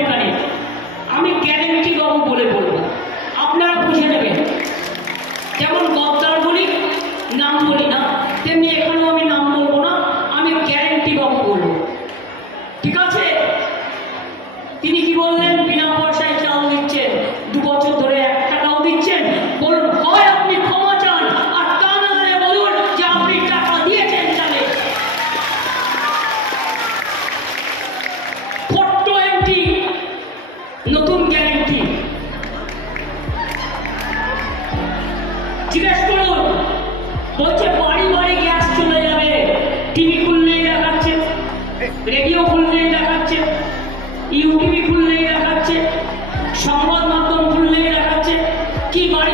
এখানে আমি গ্যারেন্টি বাবু বলে বলবো, আপনারা বুঝে নেবেন। যেমন গদ্দার বলি, নাম বলি না, তেমনি এখানেও আমি নাম বলবো না, আমি গ্যারেন্টি বাবু বলবো। ঠিক আছে? তিনি কি বললেন? বিনা পয়সায় চাল দিচ্ছেন, 2 বছর ধরে 1 টাকাও দিচ্ছেন। বলুন, হয় আপনি ক্ষমা চান, আর তা না হলে বলুন যে আপনি টাকা দিয়েছেন চালে। ফটো এমটি নতুন গ্যারেন্টি জিজ্ঞেস করুন, বলছে বাড়ি বাড়ি গ্যাস চলে যাবে। টিভি খুললেই দেখাচ্ছে, রেডিও খুললেই দেখাচ্ছে, ইউটিভি খুললেই দেখাচ্ছে, সংবাদ মাধ্যম খুললেই দেখাচ্ছে কি বাড়ি